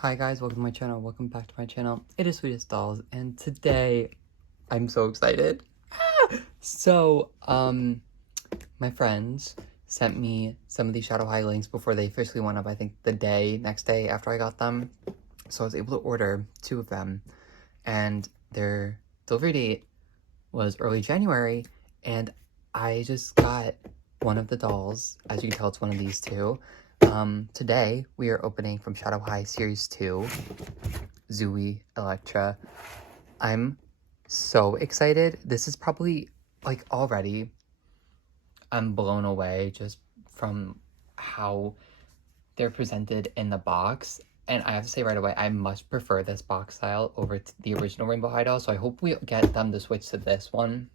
Hi guys, welcome to my channel. Welcome back to my channel. It is Sweetest Dolls, and today I'm so excited. My friends sent me some of these Shadow High links before they officially went up, I think the next day after I got them. So I was able to order 2 of them, and their delivery date was early January, and I just got one of the dolls. As you can tell, it's one of these 2. Today we are opening from Shadow High Series 2, Zooey Electra. I'm so excited. This is probably, like, already I'm blown away just from how they're presented in the box. And I have to say right away, I much prefer this box style over to the original Rainbow High doll. So I hope we get them to switch to this one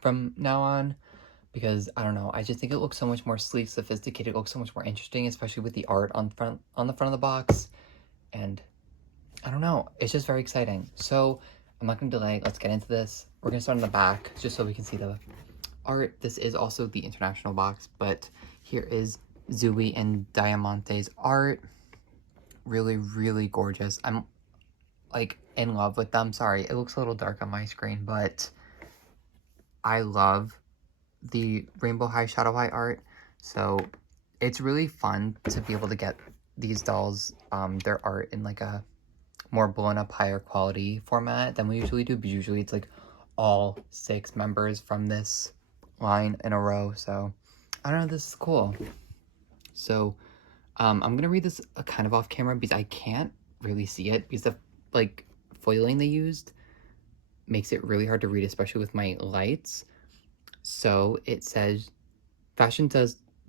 from now on. Because, I don't know, I just think it looks so much more sleek, sophisticated. It looks so much more interesting, especially with the art on the front of the box. And, I don't know, it's just very exciting. So, I'm not going to delay. Let's get into this. We're going to start on the back, just so we can see the art. This is also the international box, but here is Zooey and Diamante's art. Really, really gorgeous. I'm, like, in love with them. Sorry, it looks a little dark on my screen, but I love the Rainbow High, Shadow High art. So it's really fun to be able to get these dolls, their art in like a more blown up, higher quality format than we usually do, because usually it's like all 6 members from this line in a row. So I don't know, this is cool. So I'm gonna read this kind of off camera because I can't really see it, because the like foiling they used makes it really hard to read, especially with my lights. So it says, fashion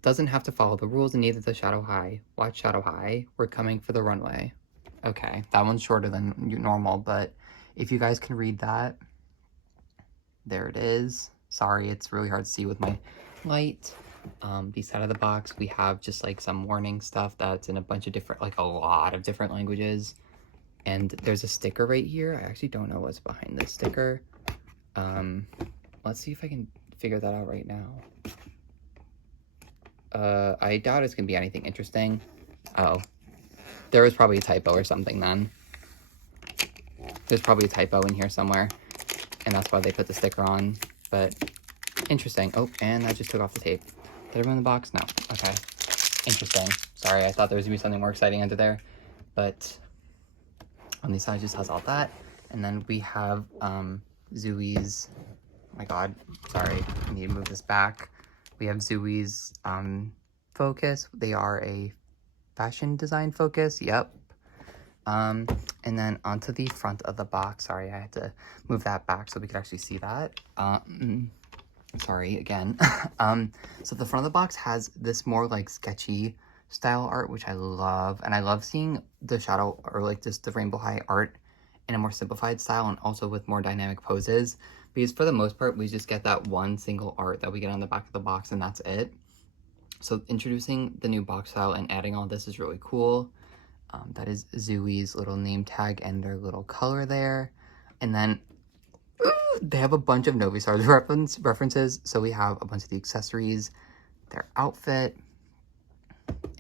doesn't have to follow the rules, and neither does Shadow High. Watch Shadow High. We're coming for the runway. Okay, that one's shorter than normal, but if you guys can read that, there it is. Sorry, it's really hard to see with my light. The side of the box, we have just like some warning stuff that's in a bunch of different, like a lot of different languages. And there's a sticker right here. I actually don't know what's behind this sticker. Let's see if I can figure that out right now. I doubt it's gonna be anything interesting. Oh, there was probably a typo or something then. There's probably a typo in here somewhere, and that's why they put the sticker on, but interesting. Oh, and I just took off the tape. Did I ruin the box? No. Okay. Interesting. Sorry, I thought there was gonna be something more exciting under there, but on the side just has all that. And then we have Zooey's, oh my god, sorry, I need to move this back. We have Zooey's focus. They are a fashion design focus, yep. And then onto the front of the box. Sorry, I had to move that back so we could actually see that. Sorry, again. So the front of the box has this more like sketchy style art, which I love. And I love seeing the shadow, or like just the Rainbow High art in a more simplified style, and also with more dynamic poses, because for the most part we just get that one single art that we get on the back of the box, and that's it. So introducing the new box style and adding all this is really cool. That is Zooey's little name tag and their little color there. And then they have a bunch of Novi Stars references. So we have a bunch of the accessories, their outfit,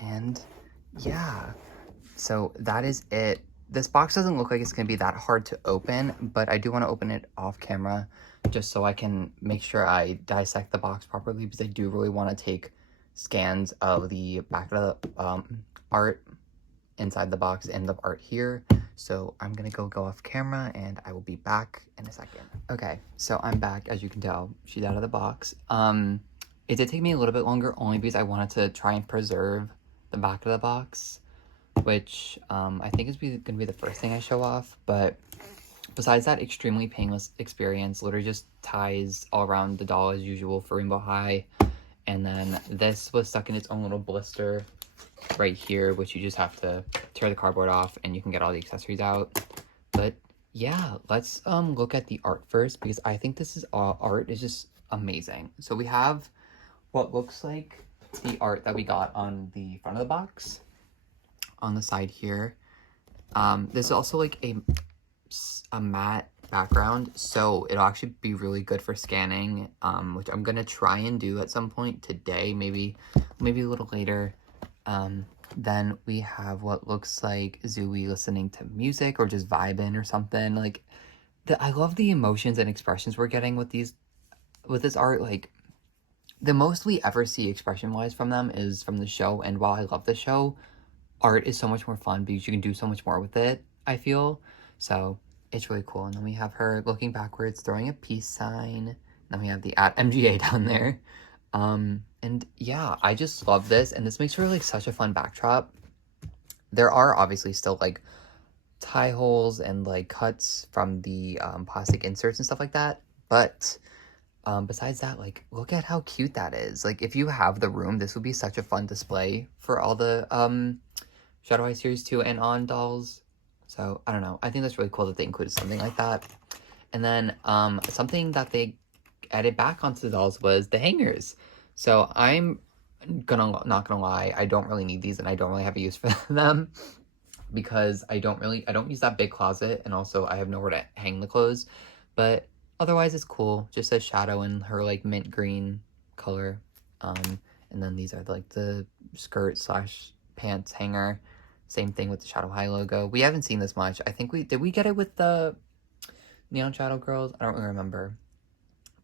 and yeah. So that is it. This box doesn't look like it's going to be that hard to open, but I do want to open it off camera just so I can make sure I dissect the box properly, because I do really want to take scans of the back of the art inside the box and the art here. So I'm going to go off camera, and I will be back in a second. Okay, so I'm back. As you can tell, she's out of the box. It did take me a little bit longer, only because I wanted to try and preserve the back of the box, which I think is going to be the first thing I show off. But besides that, extremely painless experience. Literally just ties all around the doll as usual for Rainbow High. And then this was stuck in its own little blister right here, which you just have to tear the cardboard off and you can get all the accessories out. But yeah, let's look at the art first, because I think this is art is just amazing. So we have what looks like the art that we got on the front of the box. On the side here, there's also like a matte background, so it'll actually be really good for scanning, which I'm gonna try and do at some point today, maybe a little later. Then we have what looks like Zooey listening to music or just vibing or something. Like, I love the emotions and expressions we're getting with this art. Like, the most we ever see expression-wise from them is from the show, and while I love the show, art is so much more fun because you can do so much more with it, I feel. So, it's really cool. And then we have her looking backwards, throwing a peace sign. And then we have the at MGA down there. And yeah, I just love this, and this makes for like such a fun backdrop. There are obviously still like tie holes and like cuts from the plastic inserts and stuff like that, but besides that, like, look at how cute that is. Like, if you have the room, this would be such a fun display for all the Shadow Eye Series 2 and on dolls. So, I don't know. I think that's really cool that they included something like that. And then something that they added back onto the dolls was the hangers. So, I'm not gonna lie, I don't really need these, and I don't really have a use for them because I don't use that big closet, and also I have nowhere to hang the clothes. But otherwise, it's cool. Just says Shadow in her like mint green color. And then these are like the skirt / pants hanger. Same thing with the Shadow High logo. We haven't seen this much. I think did we get it with the Neon Shadow Girls? I don't really remember.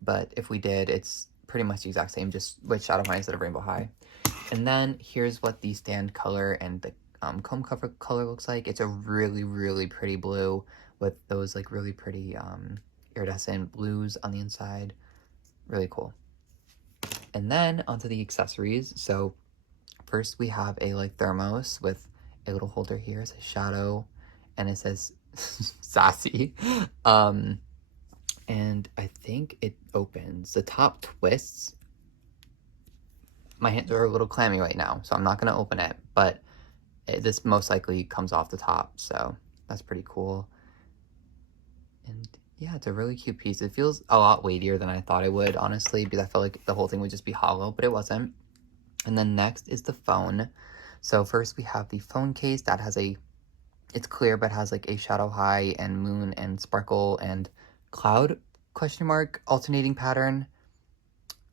But if we did, it's pretty much the exact same, just with Shadow High instead of Rainbow High. And then here's what the stand color and the comb cover color looks like. It's a really, really pretty blue with those like really pretty iridescent blues on the inside. Really cool. And then onto the accessories. So first we have a like thermos with a little holder here. It says Shadow, and it says Sassy. And I think it opens. The top twists. My hands are a little clammy right now, so I'm not going to open it, but this most likely comes off the top, so that's pretty cool. And yeah, it's a really cute piece. It feels a lot weightier than I thought it would, honestly, because I felt like the whole thing would just be hollow, but it wasn't. And then next is the phone. So first we have the phone case that has it's clear, but has like a Shadow High and moon and sparkle and cloud question mark alternating pattern.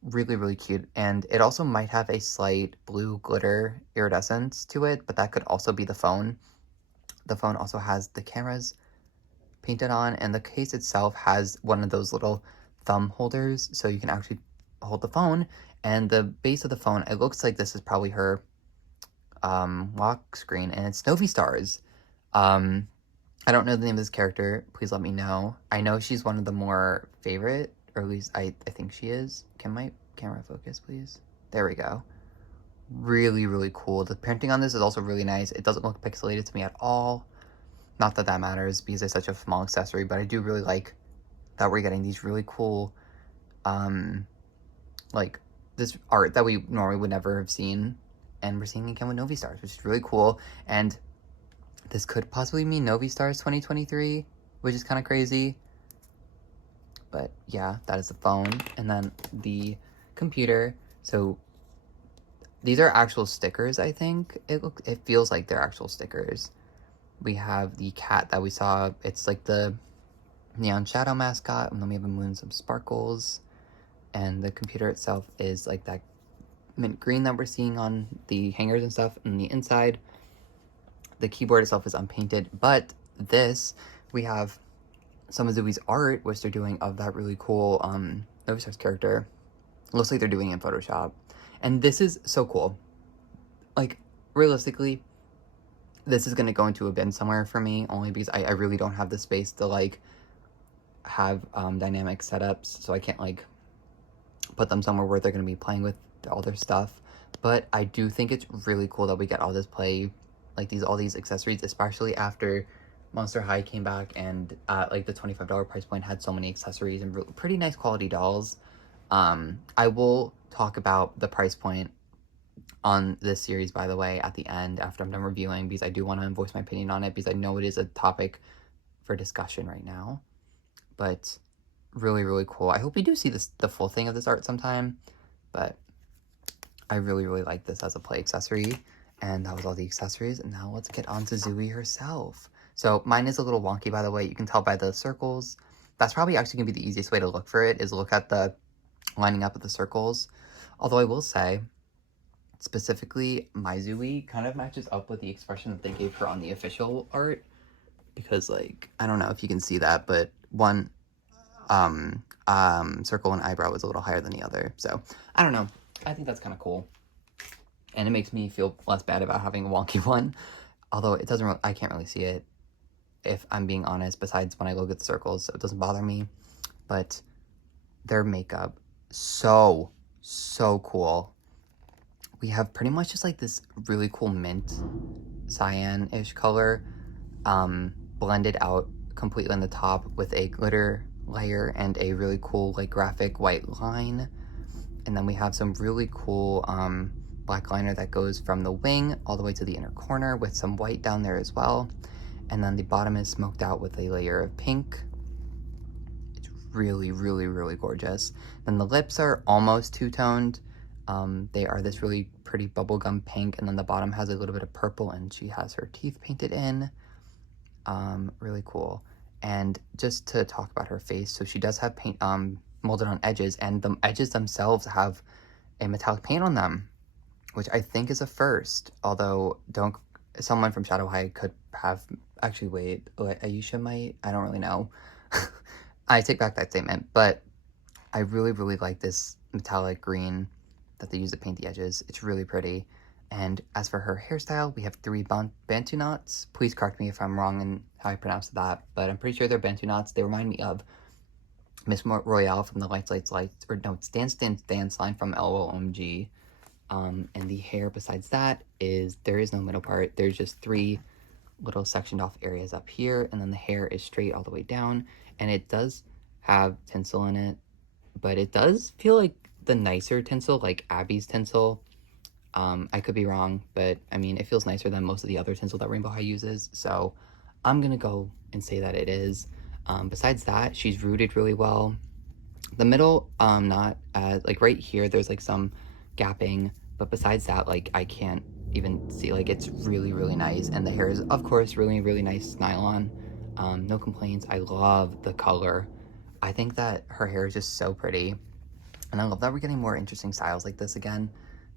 Really, really cute. And it also might have a slight blue glitter iridescence to it, but that could also be the phone. The phone also has the cameras painted on, and the case itself has one of those little thumb holders, so you can actually hold the phone. And the base of the phone, it looks like this is probably her lock screen, and it's Novi Stars. I don't know the name of this character. Please let me know. I know she's one of the more favorite, or at least I think she is. Can my camera focus, please? There we go. Really, really cool. The printing on this is also really nice. It doesn't look pixelated to me at all. Not that that matters because it's such a small accessory, but I do really like that we're getting these really cool, like this art that we normally would never have seen, and we're seeing it again with Novi Stars, which is really cool. And this could possibly mean Novi Stars 2023, which is kind of crazy. But yeah, that is the phone. And then the computer. So these are actual stickers, I think. It feels like they're actual stickers. We have the cat that we saw. It's like the Neon Shadow mascot. And then we have a moon and some sparkles. And the computer itself is like that mint green that we're seeing on the hangers and stuff. And the inside, the keyboard itself is unpainted. But this, we have some of Zooey's art, which they're doing of that really cool Novi Stars character. It looks like they're doing it in Photoshop. And this is so cool. Like, realistically, this is going to go into a bin somewhere for me, only because I really don't have the space to, like, have dynamic setups, so I can't, like, put them somewhere where they're going to be playing with all their stuff. But I do think it's really cool that we get all this play, like, all these accessories, especially after Monster High came back and like the $25 price point had so many accessories and pretty nice quality dolls. I will talk about the price point on this series, by the way, at the end after I'm done reviewing, because I do want to voice my opinion on it, because I know it is a topic for discussion right now. But really, really cool. I hope we do see the full thing of this art sometime, but I really, really like this as a play accessory. And that was all the accessories, and now let's get on to Zooey herself. So mine is a little wonky, by the way. You can tell by the circles. That's probably actually going to be the easiest way to look for it, is look at the lining up of the circles. Although I will say, Specifically, my Zooey kind of matches up with the expression that they gave her on the official art. Because, like, I don't know if you can see that, but one circle and eyebrow was a little higher than the other. So, I don't know. I think that's kind of cool. And it makes me feel less bad about having a wonky one. Although it doesn't, I can't really see it, if I'm being honest, besides when I look at the circles, so it doesn't bother me. But their makeup, so cool. We have pretty much just like this really cool mint cyan-ish color, blended out completely on the top with a glitter layer and a really cool like graphic white line. And then we have some really cool black liner that goes from the wing all the way to the inner corner with some white down there as well. And then the bottom is smoked out with a layer of pink. It's really gorgeous. Then the lips are almost two-toned. They are this really pretty bubblegum pink, and then the bottom has a little bit of purple, and she has her teeth painted in. Really cool. And just to talk about her face, so she does have paint molded on edges, and the edges themselves have a metallic paint on them, which I think is a first. Although, someone from Shadow High could have, actually wait, Ayesha might? I don't really know. I take back that statement, but I really like this metallic green that they use to paint the edges. It's really pretty. And as for her hairstyle, we have 3 Bantu knots. Please correct me if I'm wrong in how I pronounce that, but I'm pretty sure they're Bantu knots. They remind me of Miss Royale from the Lights, or no, it's Dance line from LOMG. And the hair besides that there is no middle part. There's just 3 little sectioned off areas up here, and then the hair is straight all the way down. And it does have tinsel in it, but it does feel like the nicer tinsel, like Abby's tinsel. I could be wrong, but I mean, it feels nicer than most of the other tinsel that Rainbow High uses, so I'm gonna go and say that it is. Besides that, she's rooted really well. The middle, not like right here, there's like some gapping, but besides that, like I can't even see, like it's really nice. And the hair is, of course, really nice nylon. No complaints. I love the color. I think that her hair is just so pretty. And I love that we're getting more interesting styles like this again,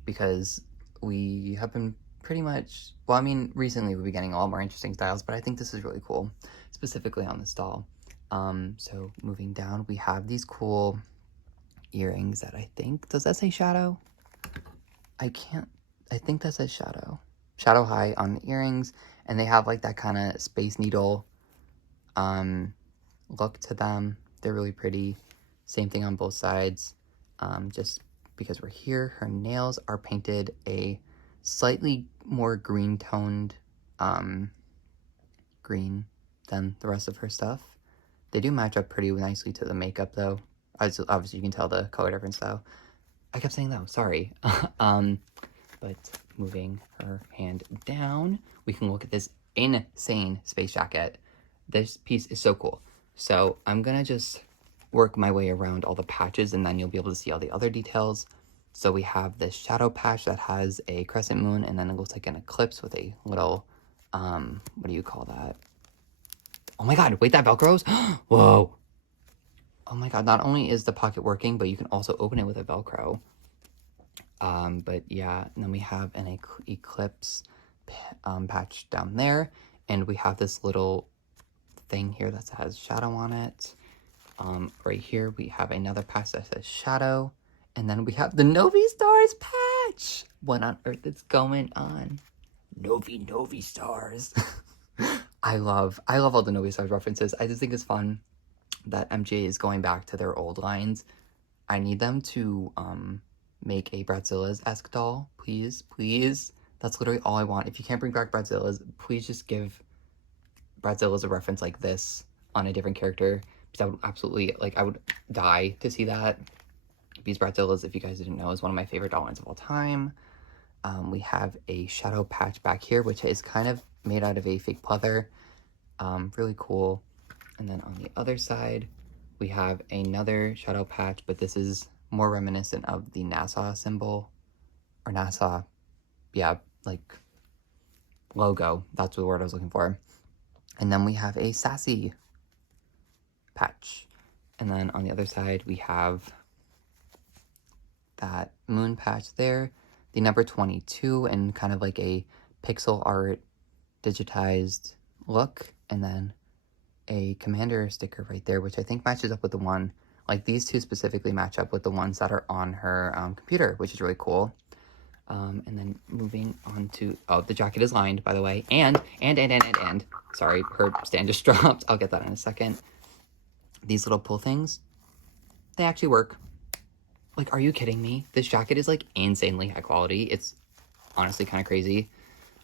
because we have been pretty much, well, I mean, recently we've been getting a lot more interesting styles, but I think this is really cool, specifically on this doll. So moving down, we have these cool earrings that I think, does that say Shadow? I think that says Shadow. Shadow High on the earrings, and they have like that kind of Space Needle look to them. They're really pretty. Same thing on both sides. Just because we're here, her nails are painted a slightly more green toned green than the rest of her stuff. They do match up pretty nicely to the makeup though. Obviously you can tell the color difference though. I kept saying though, sorry. But moving her hand down, we can look at this insane space jacket. This piece is so cool. So I'm gonna just work my way around all the patches, and then you'll be able to see all the other details. So we have this shadow patch that has a crescent moon, and then it looks like an eclipse with a little, what do you call that? Oh my god, wait, that Velcros? Whoa. Oh my god, not only is the pocket working, but you can also open it with a Velcro. But yeah, and then we have an eclipse patch down there, and we have this little thing here that has shadow on it. Right here we have another patch that says shadow, and then we have the Novi Stars patch. What on earth is going on? Novi Stars. I love all the Novi Stars references. I just think it's fun that MJ is going back to their old lines. I need them to make a Bradzilla's-esque doll, please. That's literally all I want. If you can't bring back Bradzilla's, please just give Bradzilla's a reference like this on a different character. Because I would absolutely, like, I would die to see that. Because Bradzilla's, if you guys didn't know, is one of my favorite doll lines of all time. We have a shadow patch back here, which is kind of made out of a fake pleather. Really cool. And then on the other side, we have another shadow patch, but this is more reminiscent of the NASA symbol, or NASA, yeah, like, logo. That's the word I was looking for. And then we have a sassy patch. And then on the other side, we have that moon patch there. the number 22 in kind of like a pixel art digitized look, and then a commander sticker right there, which I think matches up with the one, like these two specifically match up with the ones that are on her computer, which is really cool. And then moving on to, oh, the jacket is lined, by the way, and, sorry, her stand just dropped. I'll get that in a second. These little pull things, they actually work. Like, are you kidding me? This jacket is like insanely high quality. It's honestly kind of crazy.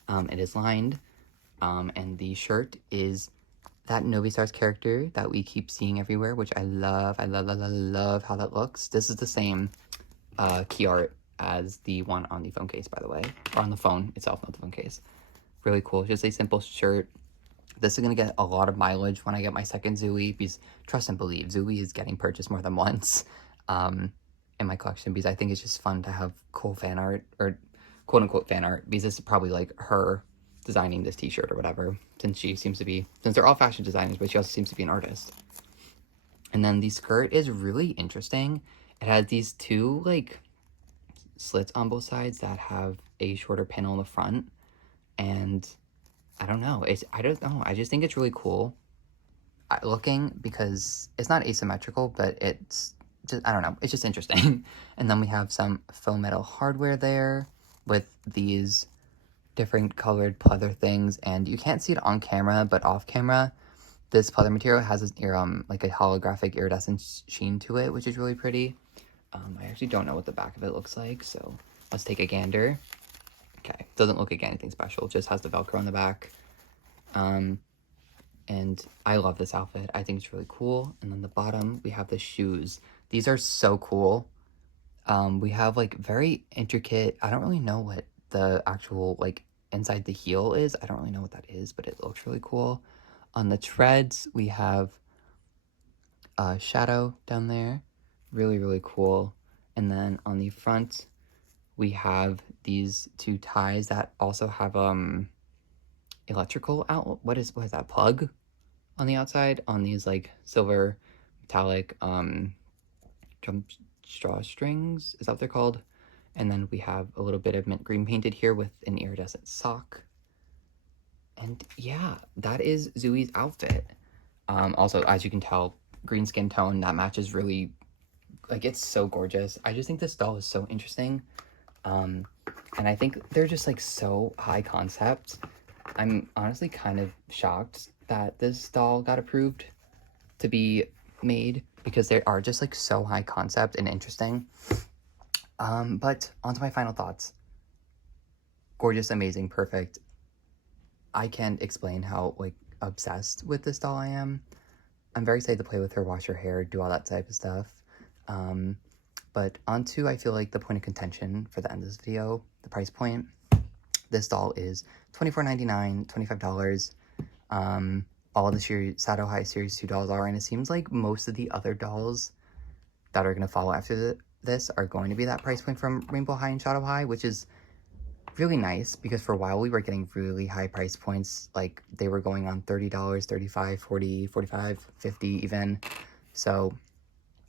It is lined, and the shirt is that Novi Stars character that we keep seeing everywhere, which I love. I love how that looks. This is the same key art as the one on the phone case, by the way, or on the phone itself, not the phone case. Really cool. Just a simple shirt. This is going to get a lot of mileage when I get my second Zooey, because trust and believe, Zooey is getting purchased more than once in my collection, because I think it's just fun to have cool fan art, or quote-unquote fan art, because this is probably like her designing this t-shirt or whatever, since they're all fashion designers, but she also seems to be an artist. And then the skirt is really interesting. It has these two like slits on both sides that have a shorter panel in the front, and I don't know, I just think it's really cool looking, because it's not asymmetrical, but it's just, I don't know, it's just interesting. And then we have some faux metal hardware there with these different colored pleather things, and you can't see it on camera, but off camera this pleather material has this like a holographic iridescent sheen to it, which is really pretty. I actually don't know what the back of it looks like, so let's take a gander. Okay, doesn't look like anything special, just has the Velcro on the back. And I love this outfit. I think it's really cool. And then the bottom, we have the shoes. These are so cool. We have like very intricate, I don't really know what the actual like inside the heel is. I don't really know what that is, but it looks really cool. On the treads, we have a shadow down there. Really cool. And then on the front, we have these two ties that also have electrical out. What is that, plug on the outside on these like silver metallic drum straw strings, is that what they're called? And then we have a little bit of mint green painted here with an iridescent sock. And yeah, that is Zooey's outfit. Also, as you can tell, green skin tone, that matches really, like, it's so gorgeous. I just think this doll is so interesting. And I think they're just like so high concept. I'm honestly kind of shocked that this doll got approved to be made, because they are just like so high concept and interesting. But on to my final thoughts. Gorgeous, amazing, perfect. I can't explain how like obsessed with this doll I am. I'm very excited to play with her, wash her hair, do all that type of stuff. But onto, I feel like, the point of contention for the end of this video, the price point. This doll is $24.99, $25. All of the Shadow High Series 2 dolls are, and it seems like most of the other dolls that are going to follow after this are going to be that price point from Rainbow High and Shadow High, which is really nice, because for a while we were getting really high price points. Like, they were going on $30, $35, $40, $45, $50 even. So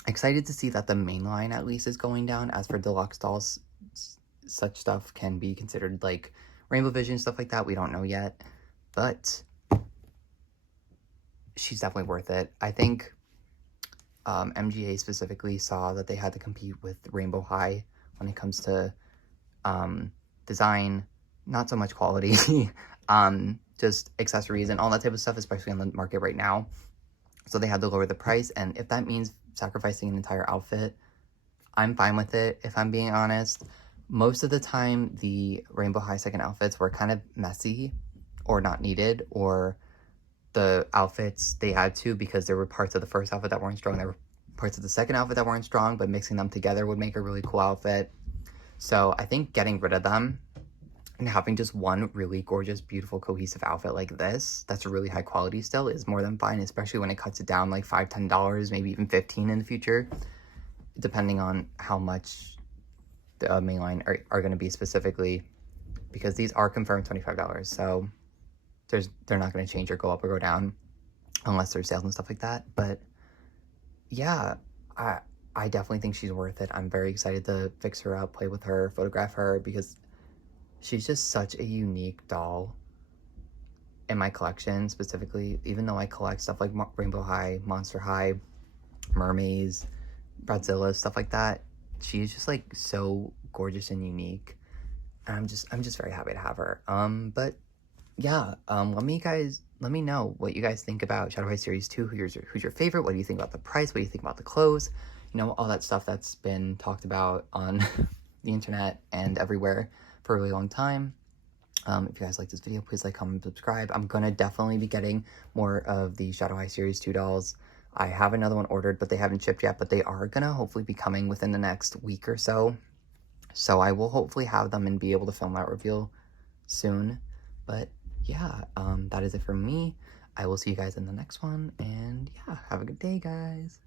excited to see that the main line at least is going down. As for deluxe dolls, such stuff can be considered like Rainbow Vision, stuff like that. We don't know yet, but she's definitely worth it. I think MGA specifically saw that they had to compete with Rainbow High when it comes to design, not so much quality, just accessories and all that type of stuff, especially on the market right now. So they had to lower the price, and if that means sacrificing an entire outfit, I'm fine with it, if I'm being honest. Most of the time, the Rainbow High second outfits were kind of messy or not needed, or the outfits they had to, because there were parts of the first outfit that weren't strong, there were parts of the second outfit that weren't strong, but mixing them together would make a really cool outfit. So I think getting rid of them and having just one really gorgeous, beautiful, cohesive outfit like this, that's really high quality still, is more than fine, especially when it cuts it down like $5, $10, maybe even $15 in the future, depending on how much the mainline are going to be specifically, because these are confirmed $25, so they're not going to change or go up or go down unless there's sales and stuff like that. But yeah, I definitely think she's worth it. I'm very excited to fix her up, play with her, photograph her, because She's just such a unique doll in my collection, specifically, even though I collect stuff like Rainbow High, Monster High, Mermaids, Bradzilla, stuff like that. She's just like so gorgeous and unique. And I'm just very happy to have her. But yeah, let me know what you guys think about Shadow High Series 2. Who's your favorite? What do you think about the price? What do you think about the clothes? You know, all that stuff that's been talked about on the internet and everywhere for a really long time. If you guys like this video, please like, comment, subscribe. I'm gonna definitely be getting more of the Shadow High Series 2 dolls. I have another one ordered, but they haven't shipped yet, but they are gonna hopefully be coming within the next week or so. So I will hopefully have them and be able to film that reveal soon. But yeah, that is it for me. I will see you guys in the next one, and yeah, have a good day, guys.